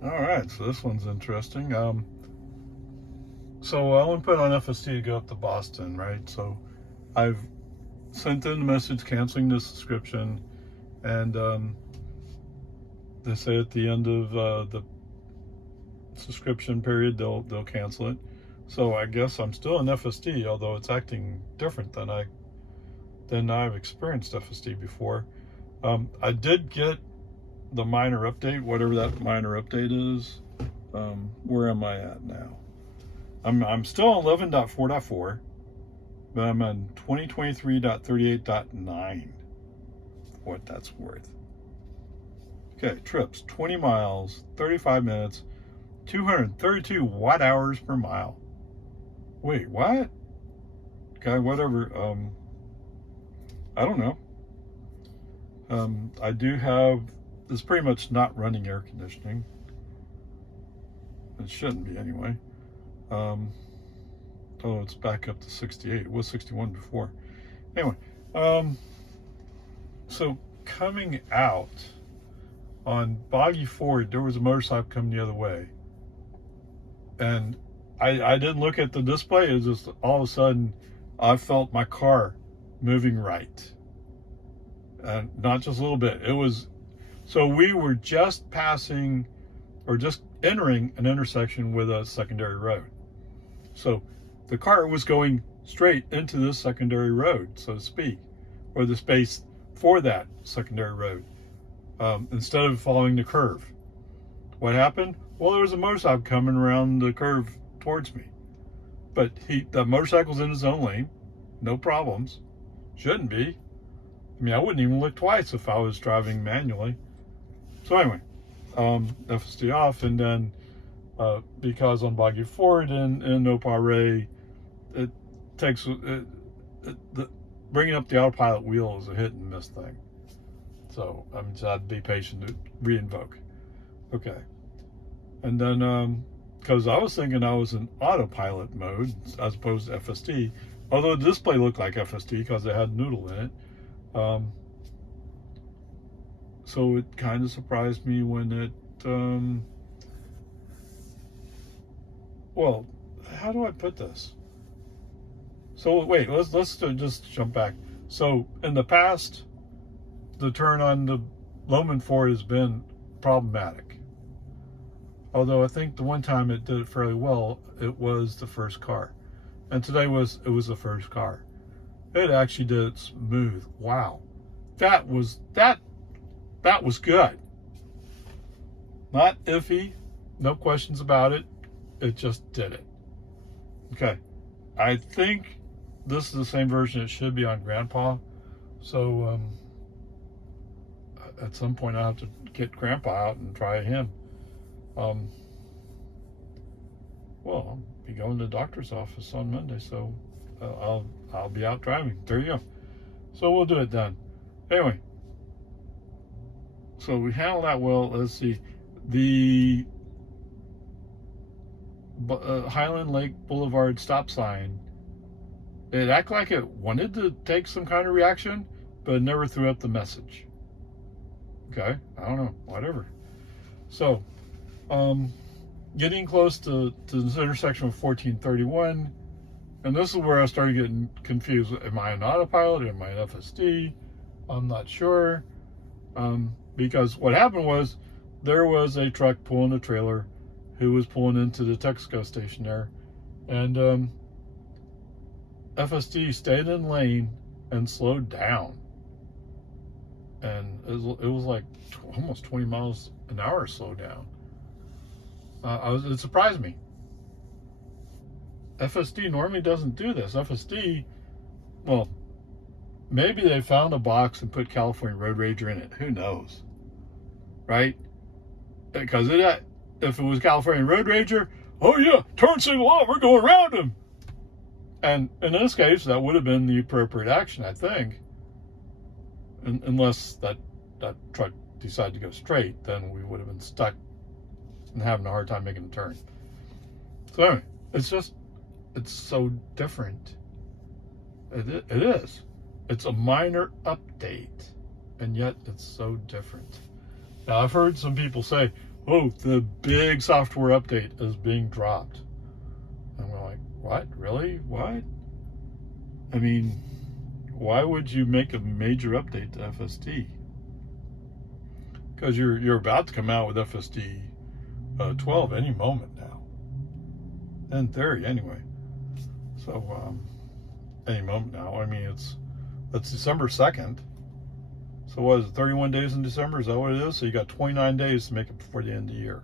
All right, so this one's interesting. So I want to put on FSD to go up to Boston, right? So I've sent in a message canceling the subscription, and they say at the end of the subscription period they'll cancel it. So I guess I'm still in FSD, although it's acting different than I've experienced FSD before. I did get the minor update, whatever that minor update is. Where am I at now? I'm still on 11.4.4, but I'm on 2023.38.9. What that's worth. Okay, trips 20 miles, 35 minutes, 232 watt hours per mile. Wait, what? Okay, whatever. I don't know. I do have. It's pretty much not running air conditioning. It shouldn't be anyway. Oh, it's back up to 68. It was 61 before. Anyway, so coming out on Boggy Ford, there was a motorcycle coming the other way, and I didn't look at the display. It was just all of a sudden I felt my car moving right, and not just a little bit. It was so we were just passing or just entering an intersection with a secondary road. So the car was going straight into this secondary road, so to speak, or the space for that secondary road, instead of following the curve. What happened? Well, there was a motorcycle coming around the curve towards me, but the motorcycle's in his own lane, no problems. Shouldn't be. I mean, I wouldn't even look twice if I was driving manually. So anyway, FSD off, and then because on Boggy Ford and OpaRay, it takes bringing up the autopilot wheel is a hit and miss thing. So I'd be patient to re-invoke. Okay, and then because I was thinking I was in autopilot mode as opposed to FSD, although the display looked like FSD because it had noodle in it. So it kind of surprised me when it. Well, how do I put this? So wait, let's just jump back. So in the past, the turn on the Loman Ford has been problematic. Although I think the one time it did it fairly well, it was the first car, and today it was the first car. It actually did it smooth. Wow, that was good. Not iffy, no questions about it. It just did it. Okay, I think this is the same version it should be on Grandpa. So at some point I'll have to get Grandpa out and try him. Well, I'll be going to the doctor's office on Monday, so I'll be out driving. There you go. So we'll do it then. Anyway, so we handled that well. Let's see. The Highland Lake Boulevard stop sign, it acted like it wanted to take some kind of reaction, but it never threw up the message. Okay, I don't know, whatever. So, getting close to this intersection of 1431, and this is where I started getting confused. Am I an autopilot? Am I an FSD? I'm not sure. Because what happened was there was a truck pulling a trailer who was pulling into the Texaco station there, and FSD stayed in lane and slowed down, and it was like almost 20 miles an hour slow down. It surprised me. FSD normally doesn't do this. FSD, well, maybe they found a box and put California Road Rager in it. Who knows, right? Because if it was California Road Rager, oh yeah, turn signal on, we're going around him. And in this case, that would have been the appropriate action, I think. Unless that truck decided to go straight, then we would have been stuck and having a hard time making a turn. So anyway, it's so different. It is. It's a minor update, and yet it's so different. Now, I've heard some people say, oh, the big software update is being dropped. I'm like, what? Really? What? I mean, why would you make a major update to FSD? Because you're about to come out with FSD 12 any moment now. In theory, anyway. So, any moment now. I mean, it's December 2nd. So what is it, 31 days in December? Is that what it is? So you got 29 days to make it before the end of the year.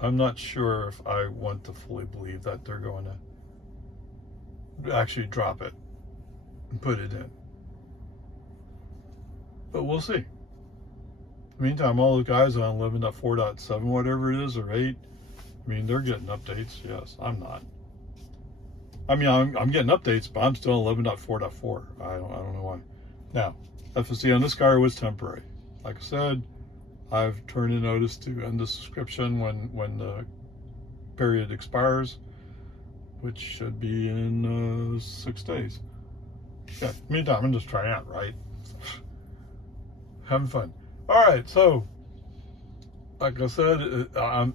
I'm not sure if I want to fully believe that they're going to actually drop it and put it in. But we'll see. In the meantime, all the guys on 11.4.7, whatever it is, or 8, I mean, they're getting updates. Yes, I'm not. I mean, I'm getting updates, but I'm still on 11.4.4. I don't know why. Now, FSD on this car was temporary. Like I said, I've turned a notice to end the subscription when the period expires, which should be in 6 days. Yeah, meantime, I'm just trying out, right? Having fun. All right, so like I said, I'm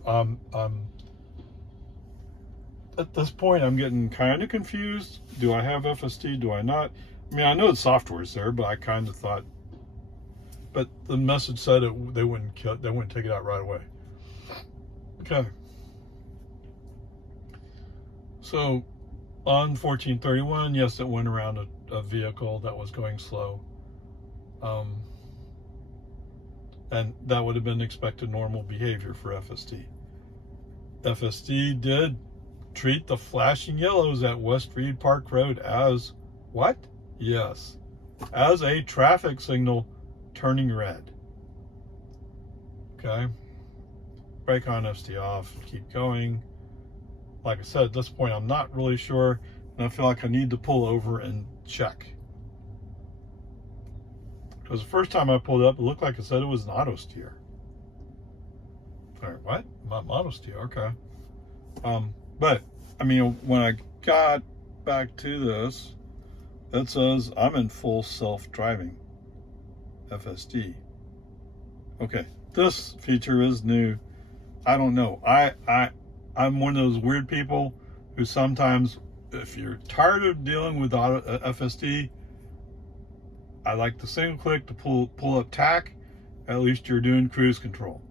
at this point, I'm getting kind of confused. Do I have FSD? Do I not? I mean, I know the software's there, but I kind of thought. But the message said they wouldn't take it out right away. Okay. So on 14/31, yes, it went around a vehicle that was going slow. And that would have been expected normal behavior for FSD. FSD did treat the flashing yellows at West Reed Park Road as what? Yes, as a traffic signal turning red. Okay. Brake on, FSD off, keep going. Like I said, at this point, I'm not really sure, and I feel like I need to pull over and check. Because the first time I pulled up, it looked like it said it was an auto steer. All right, what? Auto steer, okay. But, I mean, when I got back to this, it says I'm in full self-driving, FSD. Okay, this feature is new. I don't know. I'm one of those weird people who sometimes, if you're tired of dealing with FSD, I like the single click to pull up TAC. At least you're doing cruise control.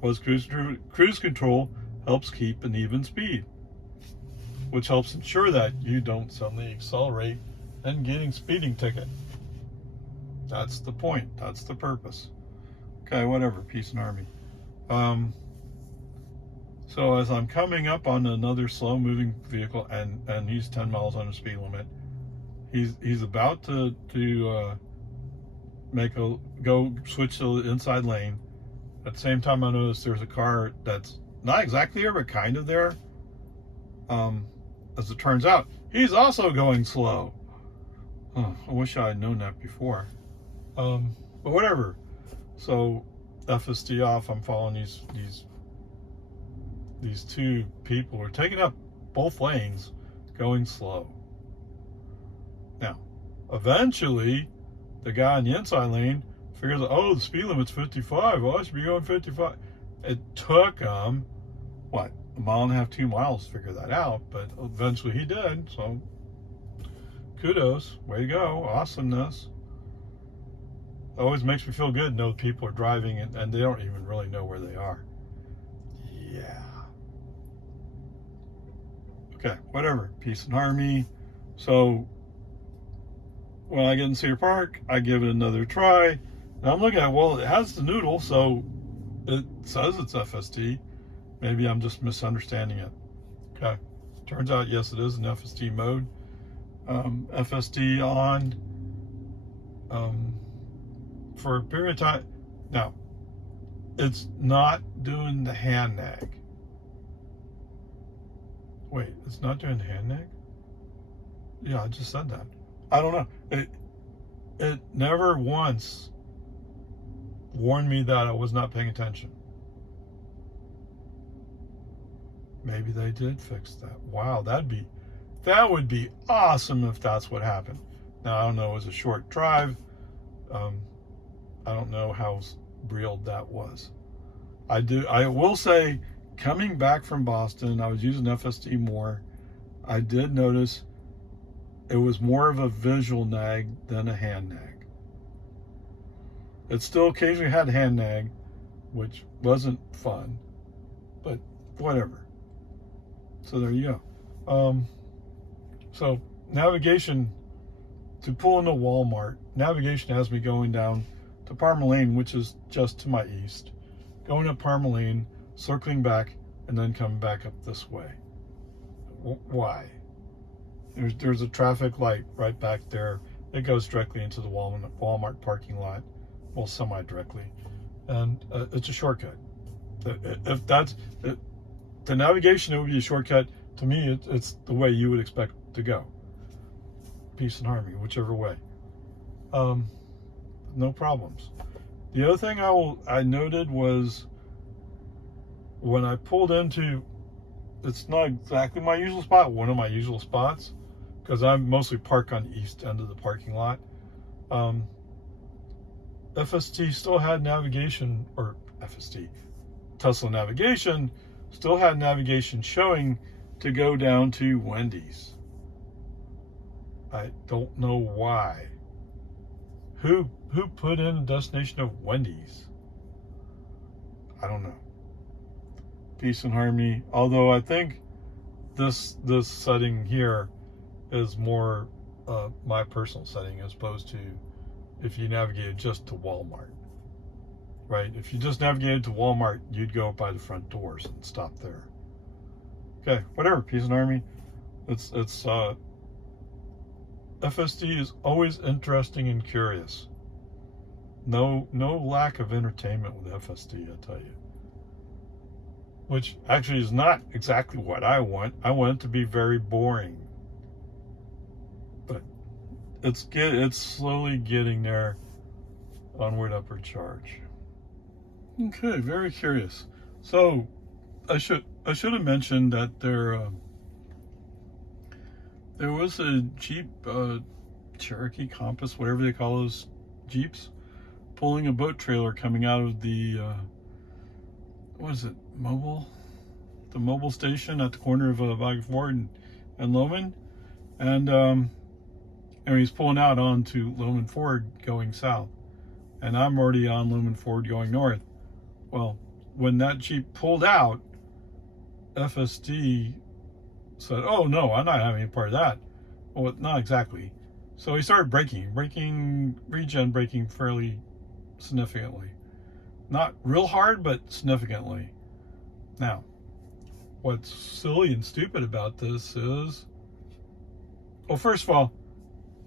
Well, cruise control helps keep an even speed, which helps ensure that you don't suddenly accelerate and getting speeding ticket. That's the point. That's the purpose. Okay, whatever. Peace and Army. So as I'm coming up on another slow-moving vehicle, and he's 10 miles under speed limit, he's about to switch to the inside lane. At the same time, I notice there's a car that's not exactly there, but kind of there. As it turns out, he's also going slow. Oh, I wish I had known that before. But whatever. So FSD off. I'm following these two people who are taking up both lanes, going slow. Now, eventually, the guy in the inside lane figures out, oh, the speed limit's 55. Oh, I should be going 55. It took him, what, 1.5 miles, 2 miles to figure that out, but eventually he did. So, kudos, way to go, awesomeness. It always makes me feel good to know people are driving and they don't even really know where they are. Yeah. Okay, whatever. Peace and Army. So, when I get in Cedar Park, I give it another try. And I'm looking at, well, it has the noodle, so it says it's FSD. Maybe I'm just misunderstanding it. Okay. Turns out, yes, it is in FSD mode. FSD on for a period of time. Now, it's not doing the hand nag. Wait, it's not doing the hand nag? Yeah, I just said that. I don't know. It never once warned me that I was not paying attention. Maybe they did fix that. Wow, that would be awesome if that's what happened. Now, I don't know, it was a short drive. I don't know how real that was. I will say, coming back from Boston, I was using FSD more. I did notice it was more of a visual nag than a hand nag. It still occasionally had hand nag, which wasn't fun, but whatever. So there you go. So navigation, to pull into Walmart, navigation has me going down to Parma Lane, which is just to my east, going up Parma Lane, circling back, and then coming back up this way. Why? There's a traffic light right back there. It goes directly into the Walmart parking lot, well, semi-directly, and it's a shortcut. If that's the navigation, it would be a shortcut. To me, it's the way you would expect to go. Peace and harmony, whichever way. No problems. The other thing I noted was when I pulled into, it's not exactly my usual spot, one of my usual spots, because I mostly park on the east end of the parking lot. FSD still had navigation, or FSD, Tesla navigation, still had navigation showing to go down to Wendy's. I don't know why. Who put in a destination of Wendy's? I don't know. Peace and harmony. Although I think this setting here is more my personal setting as opposed to if you navigated just to Walmart. Right? If you just navigated to Walmart, you'd go by the front doors and stop there. Okay, whatever. Peace and harmony. It's FSD is always interesting and curious. No lack of entertainment with FSD, I tell you. Which actually is not exactly what I want. I want it to be very boring. But it's slowly getting there. Onward, upward charge. Okay, very curious. So I should have mentioned that there was a Jeep Cherokee Compass, whatever they call those Jeeps, pulling a boat trailer coming out of the what is it, the mobile station at the corner of Boggy Ford and Loman, and he's pulling out onto Loman Ford going south, and I'm already on Loman Ford going north. Well, when that Jeep pulled out, FSD said, "Oh no, I'm not having any part of that." Well, not exactly. So he started regen braking fairly significantly. Not real hard, but significantly. Now, what's silly and stupid about this is, well, first of all,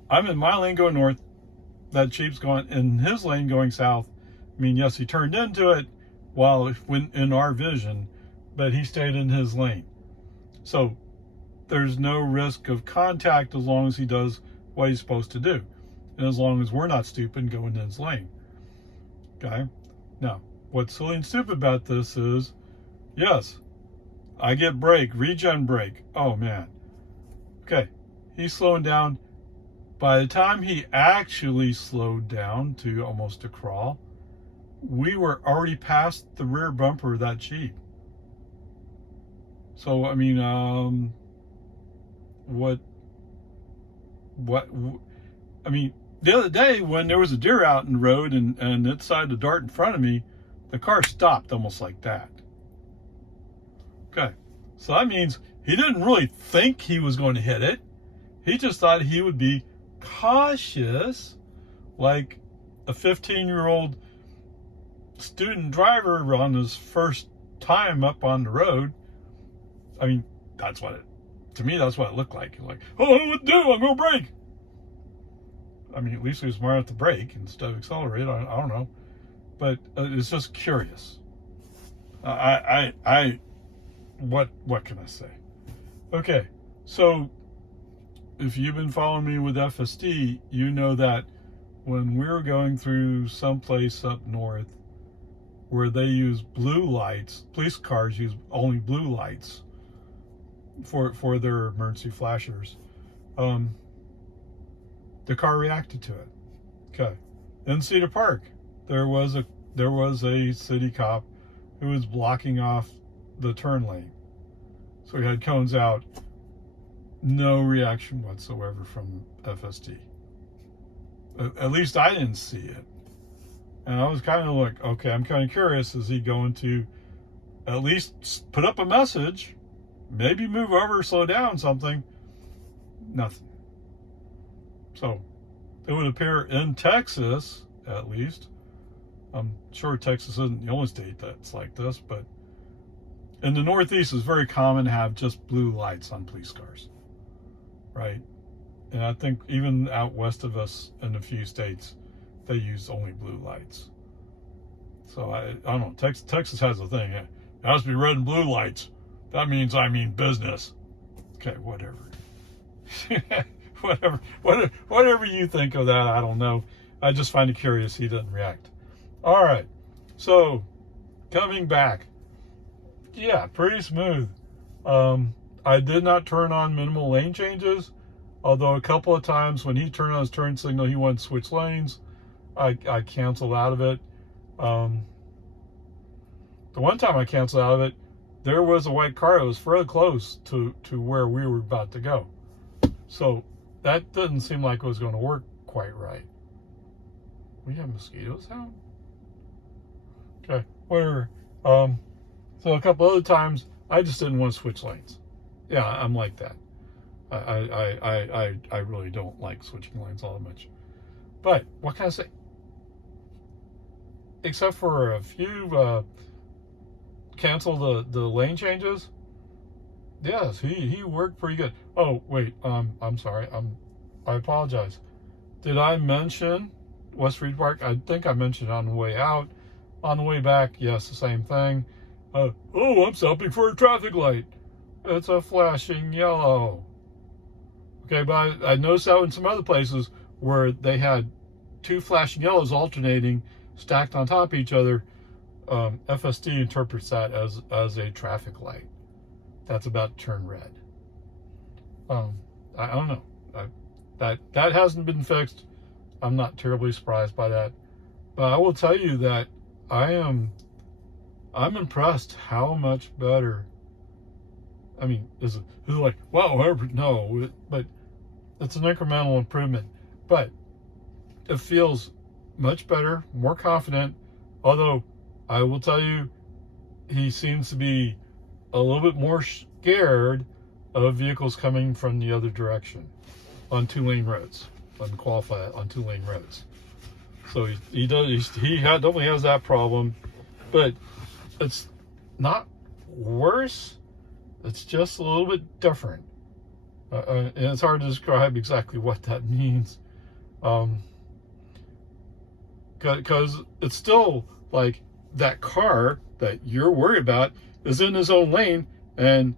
I'm in my lane going north. That Jeep's going in his lane going south. I mean, yes, he turned into it while in our vision, but he stayed in his lane. So there's no risk of contact as long as he does what he's supposed to do, and as long as we're not stupid and going in his lane. Okay? Now, what's silly and stupid about this is, yes, I get regen brake. Oh man. Okay, he's slowing down. By the time he actually slowed down to almost a crawl, we were already past the rear bumper of that Jeep. So, I mean, I mean, the other day when there was a deer out in the road and it decided to dart in front of me, the car stopped almost like that. Okay, so that means he didn't really think he was going to hit it. He just thought he would be cautious, like a 15-year-old student driver on his first time up on the road. I mean, to me, that's what it looked like. Like, oh, what do? I'm going to brake. I mean, at least he was smart enough to brake instead of accelerate. I don't know. But it's just curious. What can I say? Okay, so if you've been following me with FSD, you know that when we're going through someplace up north where they use blue lights, police cars use only blue lights for their emergency flashers, the car reacted to it. Okay, in Cedar Park, there was a city cop who was blocking off the turn lane. So he had cones out. No reaction whatsoever from FSD. At least I didn't see it. And I was kind of like, okay, I'm kind of curious. Is he going to at least put up a message? Maybe move over, slow down, something? Nothing. So it would appear in Texas, at least. I'm sure Texas isn't the only state that's like this, but in the Northeast, it's very common to have just blue lights on police cars, right? And I think even out west of us in a few states, they use only blue lights. So I don't know. Texas has a thing. It has to be red and blue lights. That means I mean business. Okay, whatever. whatever you think of that, I don't know. I just find it curious he didn't react. All right. So coming back. Yeah, pretty smooth. I did not turn on minimal lane changes, although a couple of times when he turned on his turn signal, he wanted to switch lanes. I canceled out of it. The one time I canceled out of it, there was a white car that was fairly close to where we were about to go. So that didn't seem like it was going to work quite right. We have mosquitoes out? Okay, whatever. So a couple other times, I just didn't want to switch lanes. Yeah, I'm like that. I really don't like switching lanes all that much. But what can I say? Except for a few cancel the lane changes. Yes, he worked pretty good. Oh wait, I'm sorry. I apologize. Did I mention West Reed Park? I think I mentioned it on the way out. On the way back, yes, the same thing. Oh, I'm stopping for a traffic light. It's a flashing yellow. Okay, but I noticed that in some other places where they had two flashing yellows alternating, stacked on top of each other. FSD interprets that as a traffic light that's about to turn red. I don't know. That hasn't been fixed. I'm not terribly surprised by that, but I will tell you that I'm impressed how much better. I mean, is it like, wow, no, but it's an incremental improvement. But it feels much better, more confident. Although I will tell you, he seems to be a little bit more scared of vehicles coming from the other direction on 2-lane roads, unqualified on 2-lane roads. So he definitely has that problem, but it's not worse. It's just a little bit different, and it's hard to describe exactly what that means, because it's still like that car that you're worried about is in his own lane, and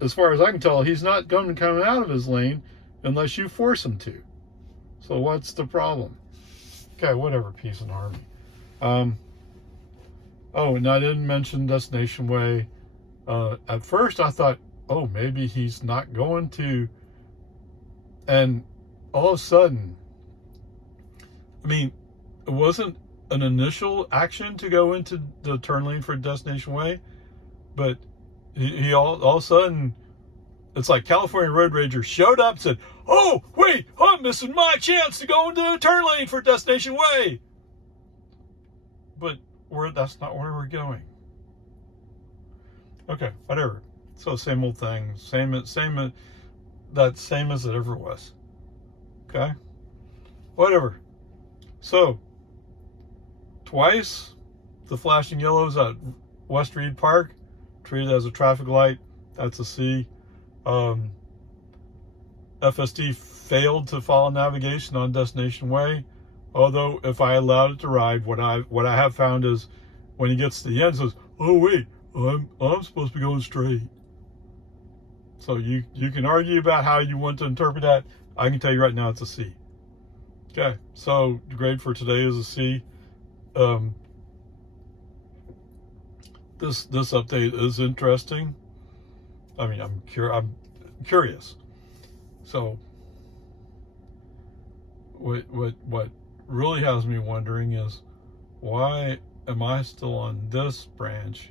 as far as I can tell, he's not going to come out of his lane unless you force him to. So what's the problem? Okay, whatever, peace and harmony. Oh, and I didn't mention Destination Way. At first I thought, oh, maybe he's not going to. And all of a sudden, I mean, it wasn't an initial action to go into the turn lane for Destination Way, but he all of a sudden, it's like California Road Rager showed up and said, oh, wait, I'm missing my chance to go into the turn lane for Destination Way. But that's not where we're going. Okay, whatever. So same old thing, same as it ever was. Okay, whatever. So twice the flashing yellows at West Reed Park, treated as a traffic light. That's a C. FSD failed to follow navigation on Destination Way. Although if I allowed it to ride, what I have found is when he gets to the end, it says, "Oh wait, I'm supposed to be going straight." So you can argue about how you want to interpret that. I can tell you right now, it's a C. Okay, so the grade for today is a C. This update is interesting. I mean, I'm curious. So what really has me wondering is, why am I still on this branch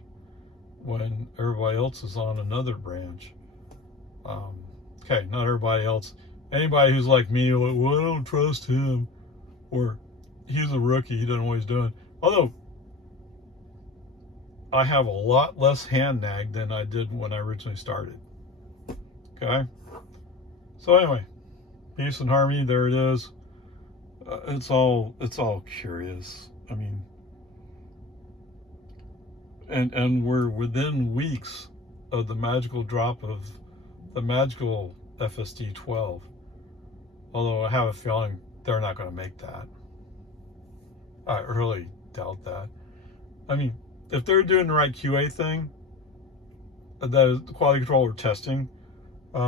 when everybody else is on another branch? Okay, not everybody else. Anybody who's like me, like, well, I don't trust him, or he's a rookie, he doesn't know what he's doing. Although I have a lot less hand nag than I did when I originally started. Okay, so anyway, peace and harmony. There it is. It's all curious. I mean, and we're within weeks of the magical drop of the magical FSD 12. Although I have a feeling they're not going to make that. I really doubt that. I mean, if they're doing the right QA thing, that is the quality control or testing, it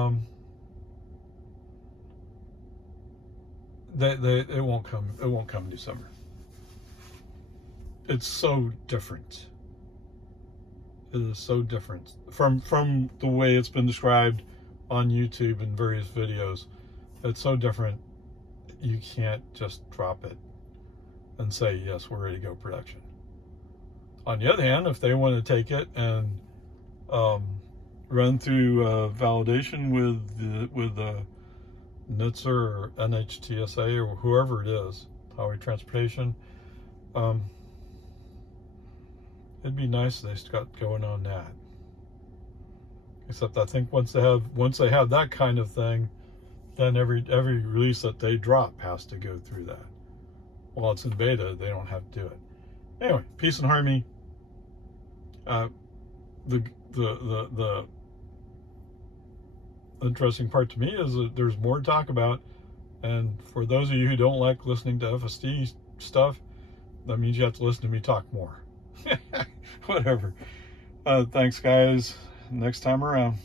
won't come. It won't come in December. It's so different. It is so different from the way it's been described on YouTube and various videos. It's so different. You can't just drop it and say, yes, we're ready to go production. On the other hand, if they want to take it and run through validation with the NHTSA or NHTSA or whoever it is, Highway Transportation, it'd be nice if they got going on that. Except I think once they have that kind of thing, then every release that they drop has to go through that. While it's in beta, they don't have to do it. Anyway, peace and harmony. The interesting part to me is that there's more to talk about, and for those of you who don't like listening to FSD stuff, that means you have to listen to me talk more. Whatever. Thanks, guys. Next time around.